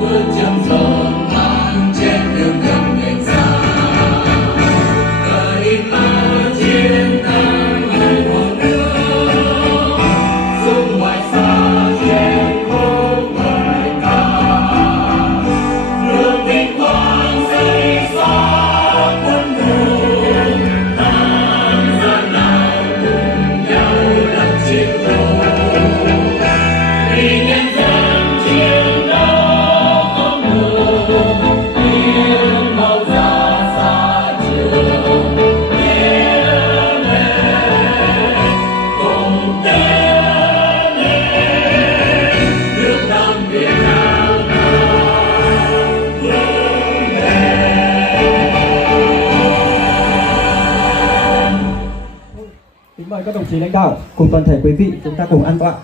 bước chân rộn ràng trên đường gấm nghênh ra cởi áo chiến thắng hùng hồn nước dung ngoài xa trên khúc bài ca nước vinh quang xây xóa quân hùng tham gia nào cùng nhau lập chiến đấu vì nhân dân chiến đấu không ngừng tiếng màu ra xa trường tiếng lên cùng tiếng lên nước Nam Việt Nam vững bền. Kính mời các đồng chí lãnh đạo cùng toàn thể quý vị chúng ta cùng an tọa.